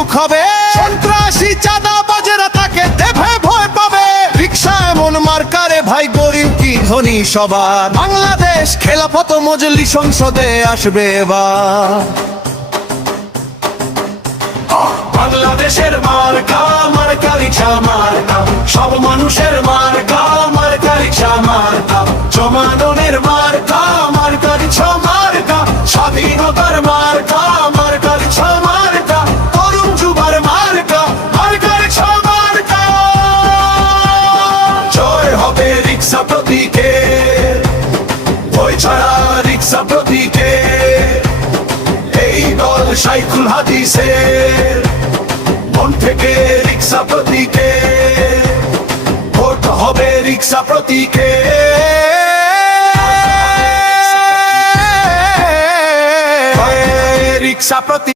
সুখ হবে। সন্ত্রাসী চাঁদাবাজেরা তাকে দেখে ভয় পাবে। রিক্সা এমন মার্কারে ভাই, গরিব কি ধনী সবার। বাংলাদেশ খেলাফত মজলিস সংসদে আসবে এবার। বাংলাদেশের মার্কা, মার্কা রিক্সা মার্কা, সব মানুষের মার্কা, মার্কা রিক্সা মার্কা, জমানের মার্কা, মার্কা রিক্সা মার্কা, স্বাধীনতার মার্কা, মার্কা রিক্সা মার্কা, তরুণ যুবার মার্কা, মার্কা রিক্সা মার্কা। জয় হবে রিক্সা প্রতীকে, ভয় ছাড়া রিক্সা প্রতীকে। এই দল শাইখুল হাদিসের মন থেকে রিক্সা প্রতীকে, ভোট হবে রিক্সা প্রতীকে। রিক্সা প্রতীক।